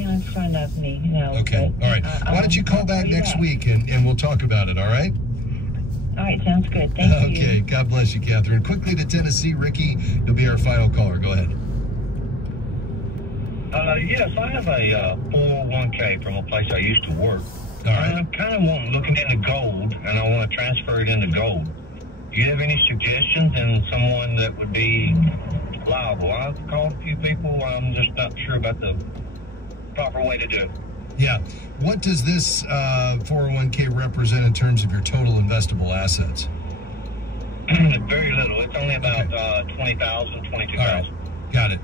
in front of me, Okay, all right. Why don't you call back next week and we'll talk about it, all right? All right, sounds good. Thank you. Okay, God bless you, Catherine. Quickly to Tennessee, Ricky, you'll be our final caller. Go ahead. Yes, I have a 401k from a place I used to work. All right. I'm kind of looking into gold, and I want to transfer it into gold. Do you have any suggestions in someone that would be liable? I've called a few people. I'm just not sure about the proper way to do it. Yeah. What does this 401k represent in terms of your total investable assets? Very little. It's only about 20,000, 22,000. Right. Got it.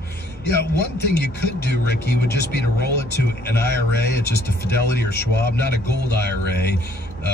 Yeah, one thing you could do, Ricky, would just be to roll it to an IRA. It's just a Fidelity or Schwab, not a gold IRA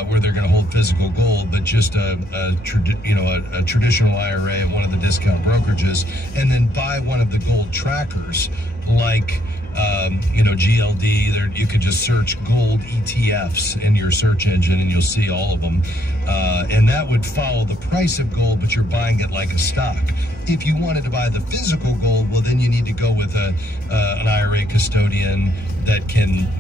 where they're going to hold physical gold, but just a traditional IRA at one of the discount brokerages, and then buy one of the gold trackers like GLD. There, you could just search gold ETFs in your search engine and you'll see all of them. And that would follow the price of gold, but you're buying it like a stock. If you wanted to buy the physical gold, well, then you need to go with an IRA custodian that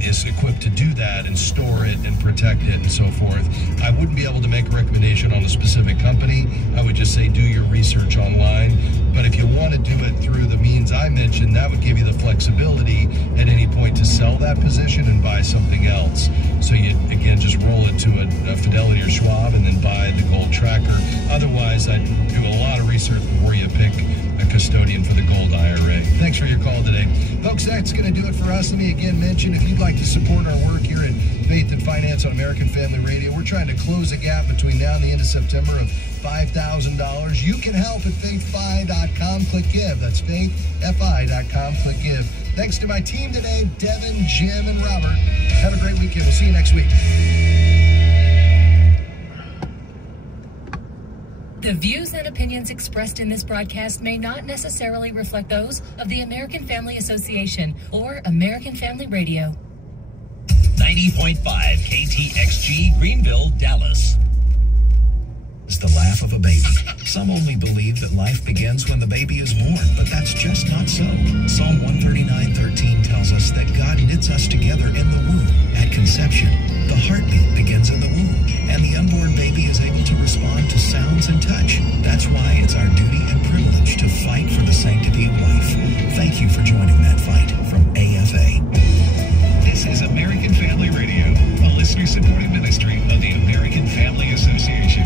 is equipped to do that and store it and protect it and so forth. I wouldn't be able to make a recommendation on a specific company. I would just say do your research online. But if you want to do it through the means I mentioned, that would give you the flexibility at any point to sell that position and buy something else. So you, again, just roll it to a Fidelity or Schwab and then buy the gold tracker. Otherwise, I'd do a lot of research before you pick a custodian for the gold IRA. Thanks for your call today. Folks, that's going to do it for us. Let me again mention, if you'd like to support our work here at Faith and Finance on American Family Radio, we're trying to close a gap between now and the end of September of $5,000. You can help at faithfi.com. Click give. That's faithfi.com. Click give. Thanks to my team today, Devin, Jim, and Robert. Have a great weekend. We'll see you next week. The views and opinions expressed in this broadcast may not necessarily reflect those of the American Family Association or American Family Radio. 90.5 KTXG, Greenville, Dallas. It's the laugh of a baby. Some only believe that life begins when the baby is born, but that's just not so. Psalm 139:13 tells us that God knits us together in the womb at conception. The heartbeat begins in the womb, and the unborn baby is able to respond to sounds and touch. That's why it's our duty and privilege to fight for the sanctity of life. Thank you for joining that fight from AFA. This is American Family Radio, a listener-supported ministry of the American Family Association.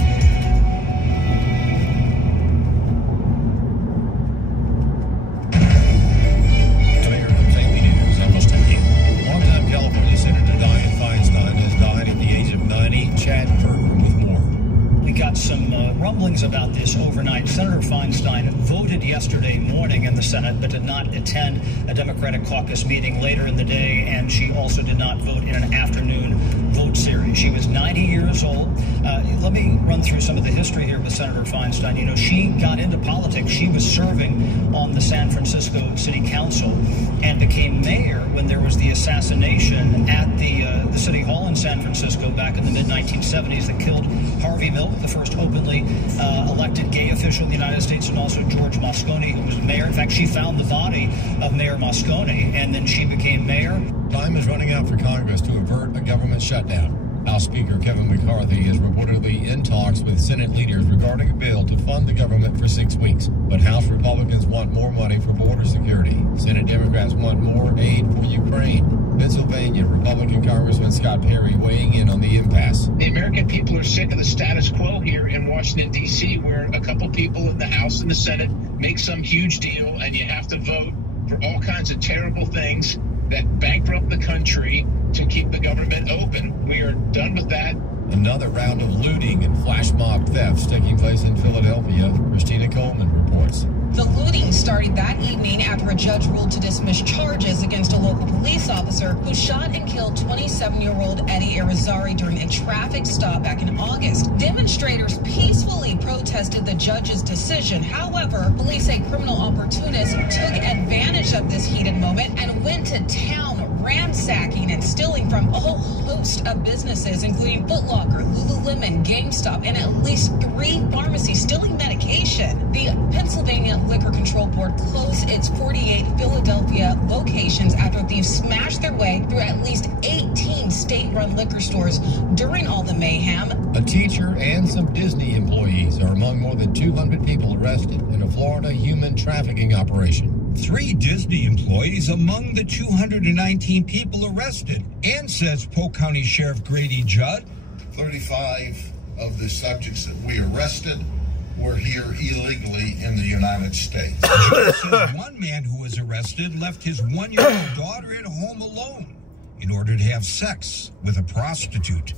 Rumblings about this overnight. Senator Feinstein voted yesterday morning in the Senate, but did not attend a Democratic caucus meeting later in the day, and she also did not vote in an afternoon vote series. She was 90 years old. Let me run through some of the history here with Senator Feinstein. You know, she got into politics. She was serving on the San Francisco City Council and became mayor when there was the assassination at the City Hall in San Francisco back in the mid-1970s that killed Harvey Milk, the first openly elected gay official in the United States, and also George Moscone, who was mayor. In fact, she found the body of Mayor Moscone, and then she became mayor. Time is running out for Congress to avert a government shutdown. House Speaker Kevin McCarthy is reportedly in talks with Senate leaders regarding a bill to fund the government for 6 weeks. But House Republicans want more money for border security. Senate Democrats want more aid for Ukraine. Pennsylvania Republican Congressman Scott Perry weighing in on the impasse. The American people are sick of the status quo here in Washington, D.C., where a couple people in the House and the Senate make some huge deal, and you have to vote for all kinds of terrible things that bankrupt the country to keep the government open. We are done with that. Another round of looting and flash mob thefts taking place in Philadelphia. Christina Coleman reports. The looting started that evening after a judge ruled to dismiss charges against a local police officer who shot and killed 27-year-old Eddie Irizarry during a traffic stop back in August. Demonstrators peacefully protested the judge's decision. However, police say criminal opportunists took advantage of this heated moment and went to town ransacking and stealing from a whole host of businesses, including Foot Locker, Lululemon, GameStop, and at least 3 pharmacies stealing medication. The Pennsylvania Liquor Control Board closed its 48 Philadelphia locations after thieves smashed their way through at least 18 state-run liquor stores during all the mayhem. A teacher and some Disney employees are among more than 200 people arrested in a Florida human trafficking operation. 3 Disney employees among the 219 people arrested. And says Polk County Sheriff Grady Judd, 35 of the subjects that we arrested were here illegally in the United States. Judd says one man who was arrested left his 1-year-old daughter at home alone in order to have sex with a prostitute.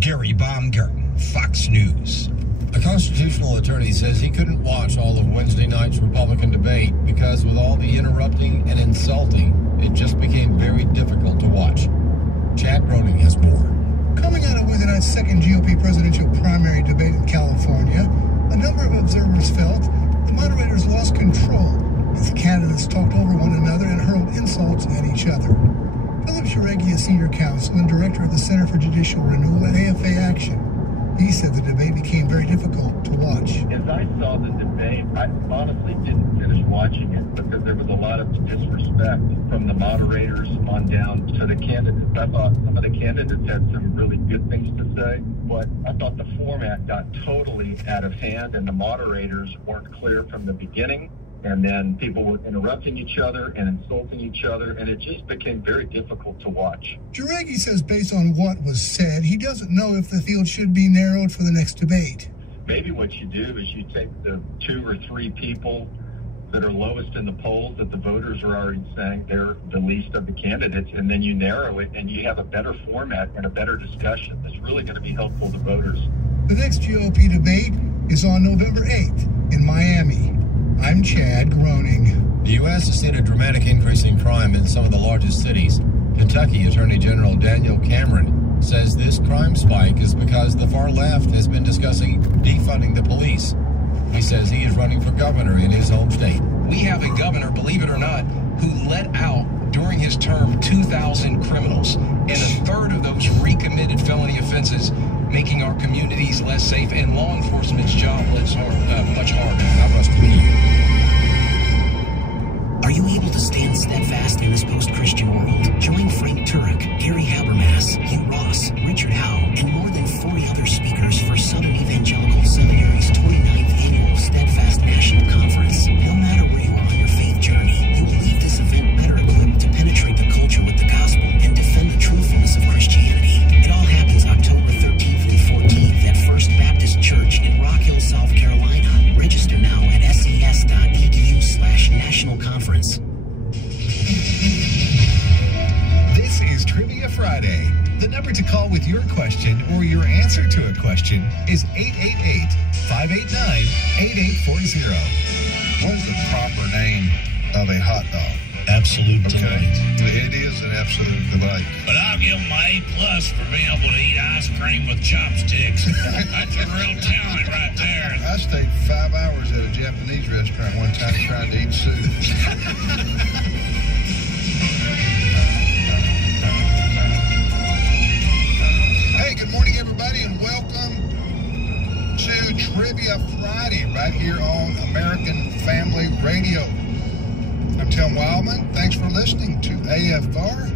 Gary Baumgarten, Fox News. A constitutional attorney says he couldn't watch all of Wednesday night's Republican debate because with all the interrupting and insulting, it just became very difficult to watch. Chad Groening has more. Coming out of Wednesday night's second GOP presidential primary debate in California, a number of observers felt the moderators lost control as the candidates talked over one another and hurled insults at each other. Philip Jareggi, a senior counsel and director of the Center for Judicial Renewal at AFA Action. He said the debate became very difficult to watch. As I saw the debate, I honestly didn't finish watching it because there was a lot of disrespect from the moderators on down to the candidates. I thought some of the candidates had some really good things to say, but I thought the format got totally out of hand and the moderators weren't clear from the beginning. And then people were interrupting each other and insulting each other, and it just became very difficult to watch. Jareggi says based on what was said, he doesn't know if the field should be narrowed for the next debate. Maybe what you do is you take the 2 or 3 people that are lowest in the polls that the voters are already saying they're the least of the candidates, and then you narrow it and you have a better format and a better discussion that's really going to be helpful to voters. The next GOP debate is on November 8th in Miami. I'm Chad Groening. The U.S. has seen a dramatic increase in crime in some of the largest cities. Kentucky Attorney General Daniel Cameron says this crime spike is because the far left has been discussing defunding the police. He says he is running for governor in his home state. We have a governor, believe it or not, who let out during his term 2,000 criminals, and a third of those recommitted felony offenses, making our communities less safe and law enforcement's job much harder. How much do you? Are you able to stand steadfast in this post-Christian world? Join Frank Turek, Gary Habermas, Hugh Ross, Richard Howe, and more than 40 other speakers for Southern Evangelical Seminary's 29th Annual Steadfast National Conference. No matter where you are on your faith journey, you will leave this event better equipped to penetrate the culture with the gospel and defend the truthfulness of Christianity. It all happens October 13th and 14th at First Baptist Church in Rock Hill, South Carolina. Register now at ses.edu/national conference. This is Trivia Friday. The number to call with your question or your answer to a question is 888-589-8840. What is the proper name of a hot dog? Absolute delight. It is an absolute delight. But I'll give them my A+ for being able to eat ice cream with chopsticks. That's a real talent right there. I stayed 5 hours at a Japanese restaurant one time trying to eat soup. Hey, good morning, everybody, and welcome to Trivia Friday right here on American Family Radio. I'm Tim Wildman. Thanks for listening to AFR.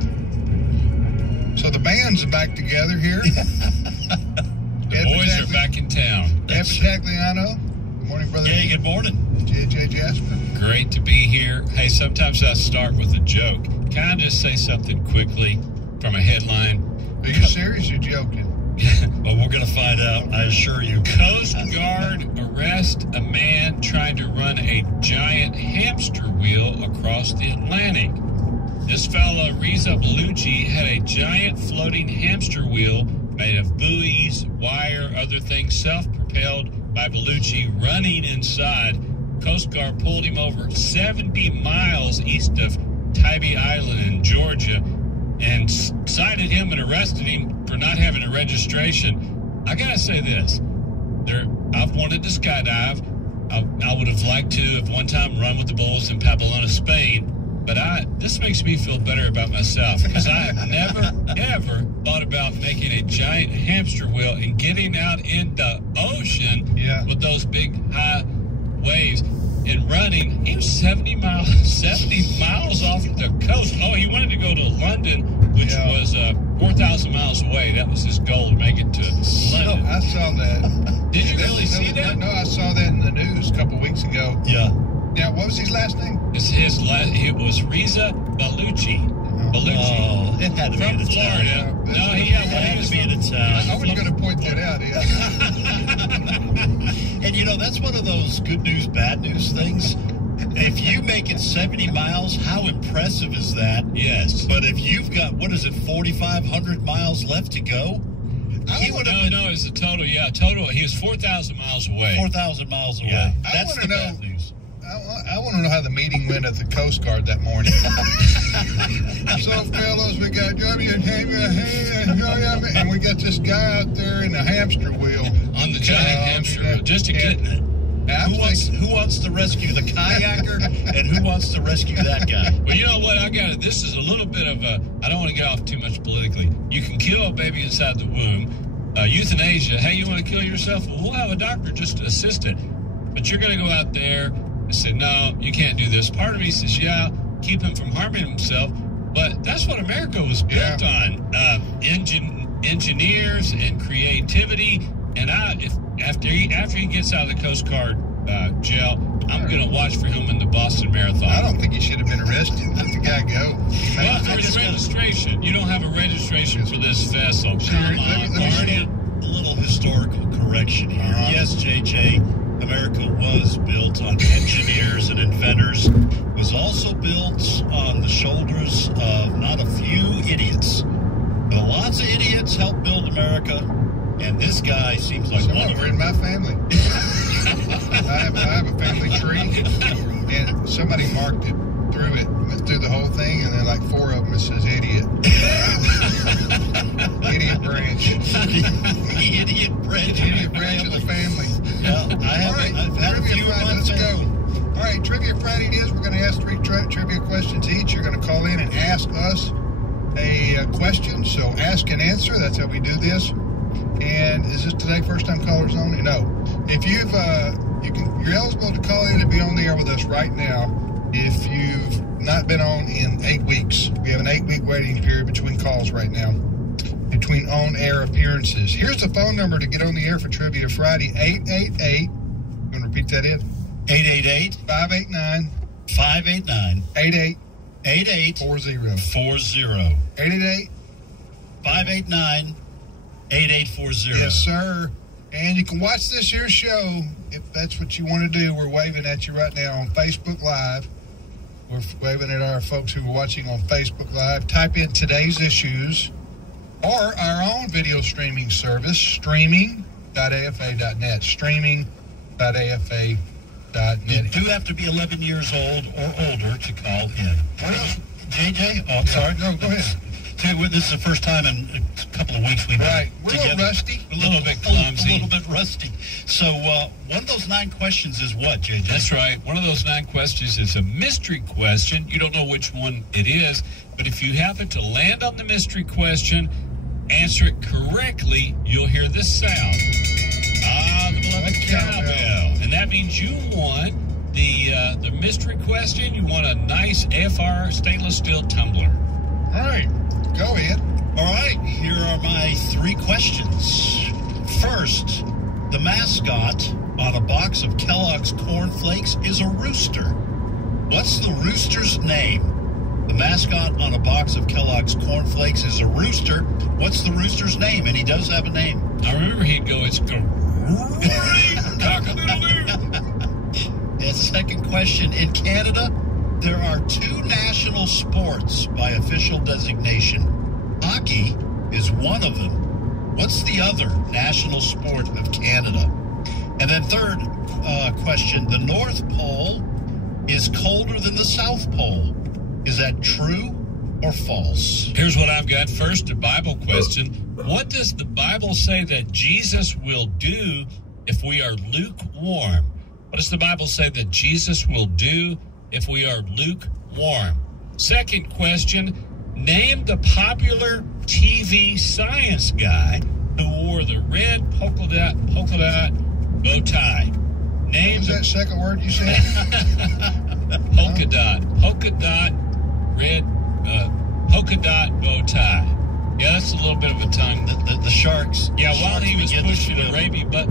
So the band's back together here. The boys are back in town. Ed Tagliano. Good morning, brother. Hey, good morning. JJ Jasper. Great to be here. Hey, sometimes I start with a joke. Can I just say something quickly from a headline? Are you serious or joking? Well, we're going to find out, I assure you. Coast Guard arrest a man trying to run a giant hamster wheel across the Atlantic. This fella, Reza Bellucci, had a giant floating hamster wheel made of buoys, wire, other things, self-propelled by Bellucci, running inside. Coast Guard pulled him over 70 miles east of Tybee Island in Georgia and cited him and arrested him for not having a registration. I gotta say this, I've wanted to skydive. I would have liked to have one time run with the bulls in Pamplona, Spain. But this makes me feel better about myself because I have never, ever thought about making a giant hamster wheel and getting out in the ocean with those big high waves and running. He was 70 miles off the coast. Oh, he wanted to go to London, which was 4,000 miles away. That was his goal, to make it to London. I saw that. Did you really see that? No, I saw that in the news a couple weeks ago. Yeah. Now, what was his last name? It was Reza Baluchi. Oh, it had to be in the Florida. town. No, he had to be in the town. I was going to point that out. And you know, that's one of those good news, bad news things. If you make it 70 miles, how impressive is that? Yes. But if you've got, 4,500 miles left to go? He would have no, it's a total, total. He was 4,000 miles away. 4,000 miles away. Yeah. That's the bad news. I want to know how the meeting went at the Coast Guard that morning. So, fellows, we got and we got this guy out there in a hamster wheel. On the giant hamster wheel, just to get it. Who wants to rescue the kayaker and who wants to rescue that guy? Well, you know what? This is a little bit of a, I don't want to get off too much politically. You can kill a baby inside the womb. Euthanasia, hey, you want to kill yourself? Well, we'll have a doctor just to assist it. But you're going to go out there and say, no, you can't do this. Part of me says, keep him from harming himself. But that's what America was built on. Engineers and creativity. And after he gets out of the Coast Guard jail, I'm going to watch for him in the Boston Marathon. I don't think he should have been arrested. Let the guy go. Well, for his registration. You don't have a registration for this vessel. Come on, Barney. A little historical correction here. Yes, JJ, America was built on engineers and inventors. It was also built on the shoulders of not a few idiots. But lots of idiots helped build America. And this guy seems like one of them. In my family. I have a family tree, and somebody marked it, went through the whole thing, and then like 4 of them it says idiot. Idiot branch. Idiot branch. Idiot branch of the family. Yeah, I've had a few. Let's go. All right, Trivia Friday it is. We're going to ask 3 trivia questions each. You're going to call in and ask us a question. So ask and answer. That's how we do this. And is this today first time callers only? No. If you're eligible to call in and be on the air with us right now. If you've not been on in 8 weeks, we have an 8-week waiting period between calls right now, between on-air appearances. Here's the phone number to get on the air for Trivia Friday: 888. You want to repeat that in? 888 589 589 8840 888 589 8840. Yes, sir. And you can watch this here show if that's what you want to do. We're waving at you right now on Facebook Live. We're waving at our folks who are watching on Facebook Live. Type in today's issues or our own video streaming service, streaming.afa.net. Streaming.afa.net. You do have to be 11 years old or older to call in. JJ? Oh, I'm sorry. No, go ahead. This is the first time in a couple of weeks we've been We're together. a little rusty. A little bit clumsy. A little bit rusty. So one of those 9 questions is what, JJ? That's right. One of those 9 questions is a mystery question. You don't know which one it is, but if you happen to land on the mystery question, answer it correctly, you'll hear this sound. The beloved cowbell. And that means you won the mystery question. You won a nice AFR stainless steel tumbler. All right. Go ahead. All right, here are my 3 questions. First, the mascot on a box of Kellogg's Corn Flakes is a rooster. What's the rooster's name? The mascot on a box of Kellogg's Corn Flakes is a rooster. What's the rooster's name? And he does have a name. I remember he'd go, it's cock-a-doodle-doo. And second question, in Canada, there are 2 national sports by official designation. Hockey is one of them. What's the other national sport of Canada? And then third question, the North Pole is colder than the South Pole. Is that true or false? Here's what I've got. First, a Bible question. What does the Bible say that Jesus will do if we are lukewarm? What does the Bible say that Jesus will do if we are lukewarm? Second question, name the popular TV science guy who wore the red polka dot bow tie. Name What was that second word you said? polka dot, red polka dot bow tie. Yeah, that's a little bit of a tongue. The Sharks. Yeah, the while Sharks he was begin to pushing a swim. baby above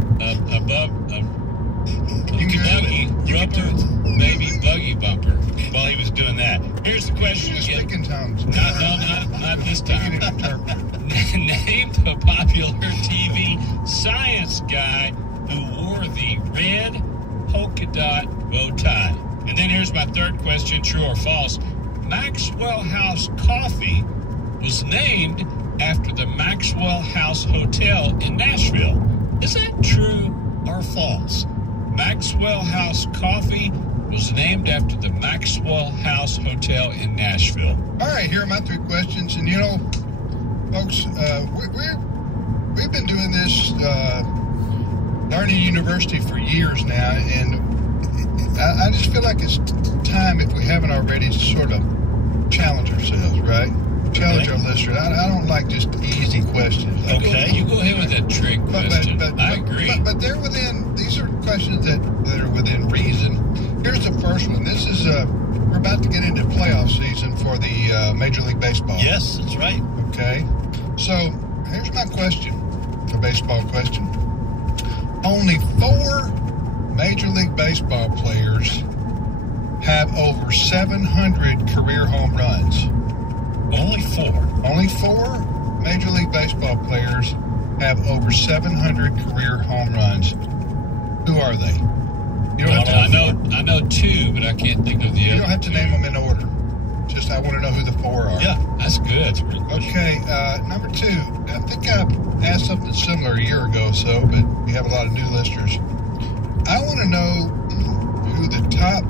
rubbed her baby buggy bumper while he was doing that. Here's the question again. Speaking tongues. Not this time. Name the popular TV science guy who wore the red polka dot bow tie. And then here's my third question, true or false. Maxwell House Coffee was named after the Maxwell House Hotel in Nashville. Is that true or false? Maxwell House Coffee was named after the Maxwell House Hotel in Nashville. All right, here are my 3 questions. And, you know, folks, we've been doing this Darney University for years now, and I just feel like it's time, if we haven't already, to sort of challenge ourselves, right? Challenge our listeners. I don't like just easy questions. Okay. You go ahead with that trick question. I agree. But they're within, these are questions that are within reason. Here's the first one. This is, we're about to get into playoff season for the Major League Baseball. Yes, that's right. Okay. So here's my question, a baseball question. Only 4 Major League Baseball players have over 700 career home runs. Only 4. Only 4 Major League Baseball players have over 700 career home runs. Who are they? You don't have to I know 2, but I can't think of the other. You don't have to name them in order. Just I want to know who the 4 are. Yeah, that's good. That's a good question. Okay, number 2. I think I asked something similar a year ago or so, but we have a lot of new listeners. I want to know who the top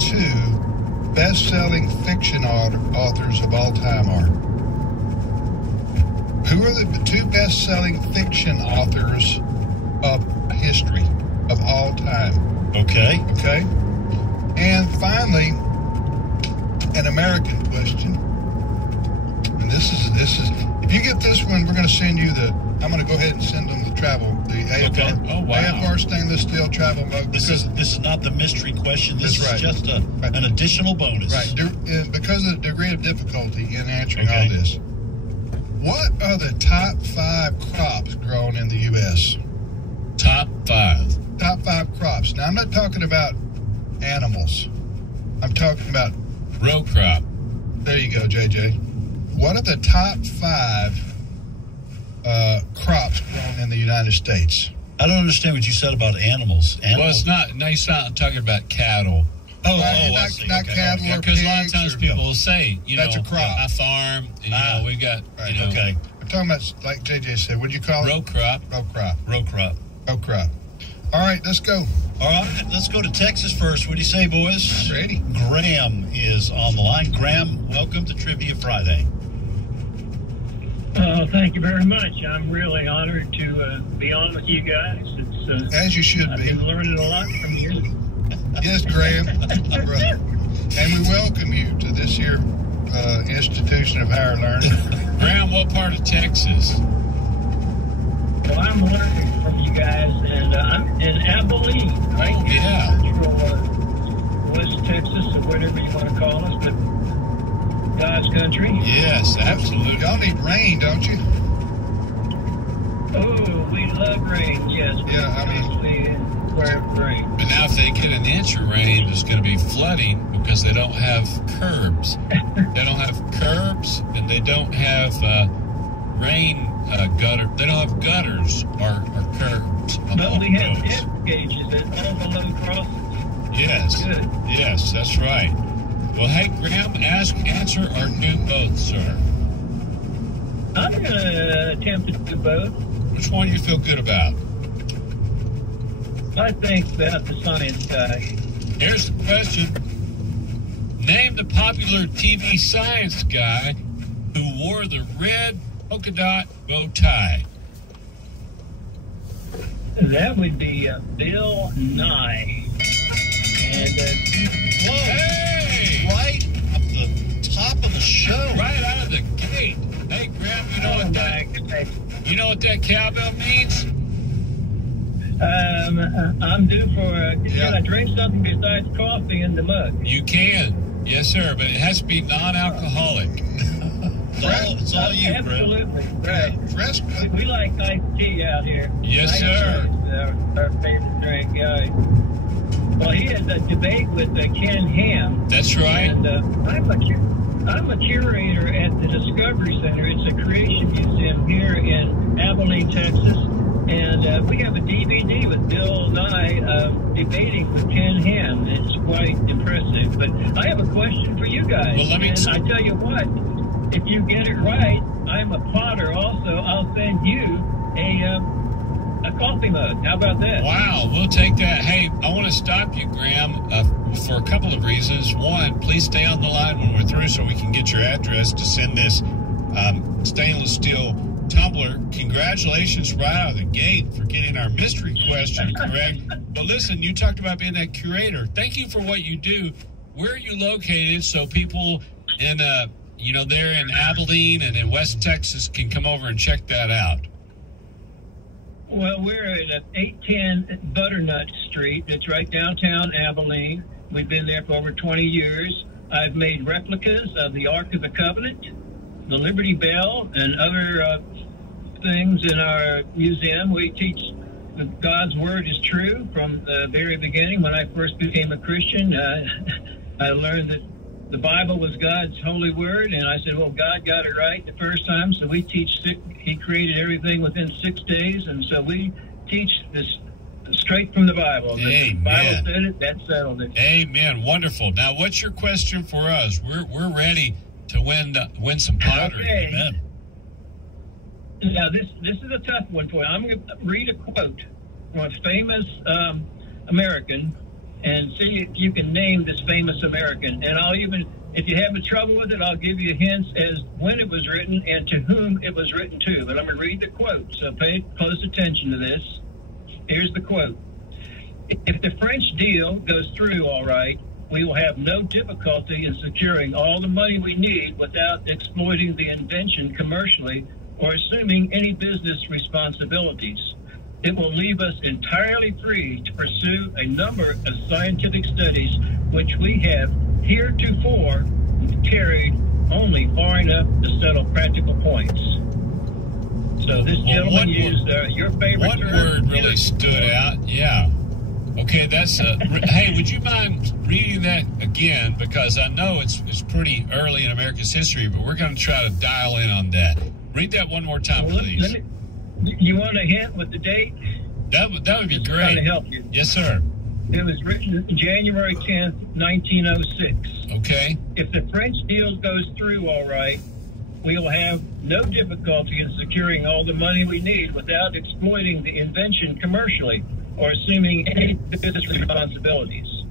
2 best-selling fiction authors of all time are. Who are the 2 best-selling fiction authors of history of all time? Okay. Okay. And finally, an American question. And this is if you get this one, we're going to send you I'm going to go ahead and send them the AFR, Okay. Oh, wow. AFR stainless steel travel mug. This is not the mystery question. This That's is right. just an additional bonus. Right. Because of the degree of difficulty in answering all this. What are the top 5 crops grown in the U.S.? Top 5. Top 5 crops. Now, I'm not talking about animals. I'm talking about row crop. There you go, JJ. What are the top 5 crops grown in the United States? I don't understand what you said about animals. Well, it's not. No, you're not talking about cattle. Not cattle or because a lot of pigs times or- people will say, That's a crop. I farm, and we've got, Right, you know, okay. We're talking about, like JJ said, what do you call it? row crop. Row crop. Row crop. Row crop. All right, let's go. All right, let's go to Texas first. What do you say, boys? I'm ready. Graham is on the line. Graham, welcome to Trivia Friday. Thank you very much. I'm really honored to be on with you guys. It's As you should I've be. been learning a lot from you. Yes, Graham. And we welcome you to this here institution of higher learning. Graham, what part of Texas? Well, I'm learning from you guys, and I'm in Abilene, right here in central West Texas, or whatever you want to call us, but God's country. Yes, absolutely. Y'all need rain, don't you? Oh, we love rain, yes. Yeah, I mean, rain. But now if they get an inch of rain, there's going to be flooding because they don't have curbs. They don't have curbs, and they don't have rain gutter. They don't have gutters or curbs. But we have depth gauges at all the low crossings. Yes. Good. Yes, that's right. Well, hey, Graham, answer, or do both, sir? I'm going to attempt to do both. Which one do you feel good about? I think about the science guy. Here's the question. Name the popular TV science guy who wore the red polka dot bow tie. That would be Bill Nye. And Whoa! Hey! Right up the top I'm due for, can I drink something besides coffee in the mug? You can. Yes, sir, but it has to be non-alcoholic. It's all you, Absolutely. Brett. Right. We like iced tea out here. Yes, sir. Our favorite drink. Well, he has a debate with Ken Ham. That's right. And I'm a curator at the Discovery Center. It's a creation museum here in Abilene, Texas. And we have a DVD with Bill Nye debating with Ken Ham. It's quite impressive. But I have a question for you guys. Well, and I tell you what, if you get it right, I'm a potter also. I'll send you a coffee mug. How about that? Wow, we'll take that. Hey, I want to stop you, Graham, for a couple of reasons. One, please stay on the line when we're through so we can get your address to send this stainless steel tumbler. Congratulations right out of the gate for getting our mystery question correct. But listen, you talked about being that curator. Thank you for what you do. Where are you located so people in there in Abilene and in West Texas can come over and check that out? Well, we're at 810 Butternut Street. It's right downtown Abilene. We've been there for over 20 years. I've made replicas of the Ark of the Covenant, the Liberty Bell, and other things in our museum. We teach that God's Word is true from the very beginning. When I first became a Christian, I learned that the Bible was God's holy word, and I said, well, God got it right the first time, so we teach He created everything within 6 days, and so we teach this straight from the Bible. Amen. The Bible said it, that settled it. Amen. Wonderful. Now, what's your question for us? We're ready to win some pottery. Okay. Amen. Now, this is a tough one for you. I'm going to read a quote from a famous American, and see if you can name this famous American. And I'll even, if you have trouble with it, I'll give you hints as when it was written and to whom it was written to. But I'm going to read the quote, so pay close attention to this. Here's the quote. If the French deal goes through all right, we will have no difficulty in securing all the money we need without exploiting the invention commercially or assuming any business responsibilities. It will leave us entirely free to pursue a number of scientific studies which we have heretofore carried only far enough to settle practical points. So this gentleman used your favorite one term. Word really stood out. Yeah. Okay, that's hey, would you mind reading that again? Because I know it's pretty early in America's history, but we're going to try to dial in on that. Read that one more time, please. You want a hint with the date? That would be great. Trying to help you. Yes, sir. It was written January 10th, 1906. Okay. If the French deal goes through all right, we will have no difficulty in securing all the money we need without exploiting the invention commercially or assuming any business responsibilities.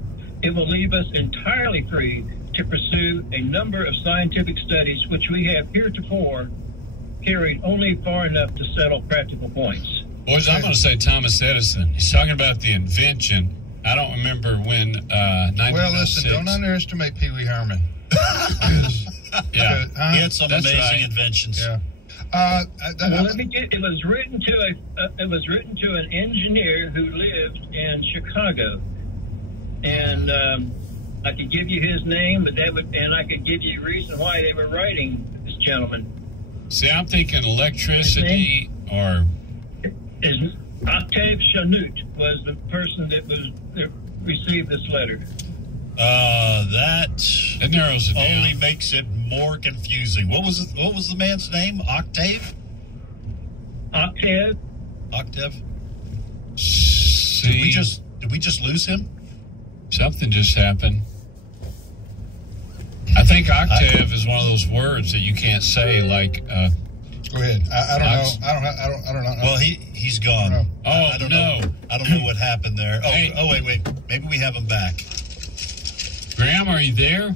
It will leave us entirely free to pursue a number of scientific studies which we have heretofore carried only far enough to settle practical points. Boys, I'm going to say Thomas Edison. He's talking about the invention. I don't remember when 1906. Well, listen, don't underestimate Pee Wee Herman. Yeah, he had some amazing inventions. Yeah. Well, let me get. It was written to an engineer who lived in Chicago, and I could give you his name, but and I could give you a reason why they were writing this gentleman. See, I'm thinking electricity or. Octave Chanute was the person that received this letter. That narrows it only down. makes it more confusing. What was the man's name? Octave? Octave. See, did we just lose him? Something just happened. I think octave is one of those words that you can't say like. Go ahead. I don't know. Well, he's gone. I don't know what happened there. Oh, Hey. Wait. Maybe we have him back. Graham, are you there?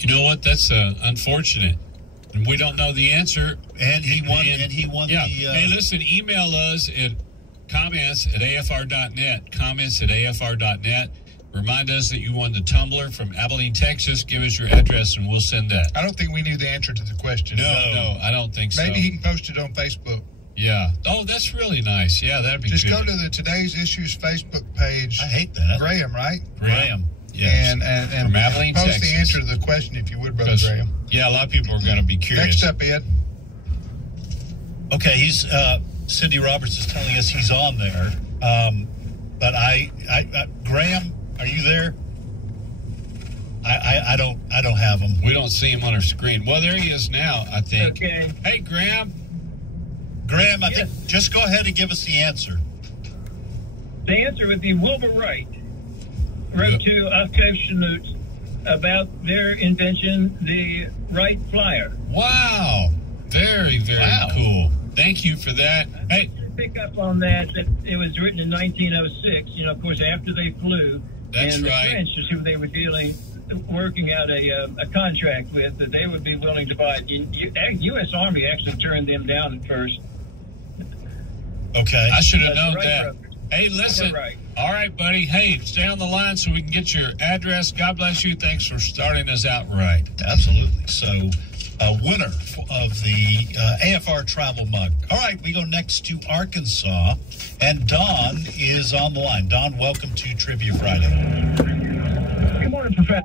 You know what? That's unfortunate. And we don't know the answer. And he won. Yeah. The. Hey, listen. Email us at comments@afr.net. Comments@afr.net. Remind us that you won the tumbler from Abilene, Texas. Give us your address and we'll send that. I don't think we knew the answer to the question. No, I don't think so. Maybe he can post it on Facebook. Yeah. Oh, that's really nice. Yeah, that'd be Just good. go to the Today's Issues Facebook page. I hate that. Graham, right? Graham. Yes. And From Abilene, post Texas. the answer to the question, if you would, Brother Graham. Yeah, a lot of people are going to be curious. Next up, Ed. Okay, he's Cindy Roberts is telling us he's on there. But Graham, are you there? I don't have him. We don't see him on our screen. Well, there he is now, I think. Okay. Hey, Graham. Graham, I think just go ahead and give us the answer. The answer would be Wilbur Wright wrote to Oskar Schnute about their invention, the Wright Flyer. Wow. Very, very cool. Thank you for that. Hey. Pick up on that it was written in 1906, of course, after they flew. That's and right. The French is who they were working out a contract with, that they would be willing to buy it. U.S. Army actually turned them down at first. Okay. I should have known Wright that. brothers. Hey, listen. Right. All right, buddy. Hey, stay on the line so we can get your address. God bless you. Thanks for starting us out right. Absolutely. So, winner of the AFR travel mug. All right, we go next to Arkansas, and Don is on the line. Don, welcome to Trivia Friday. Good morning, Professor.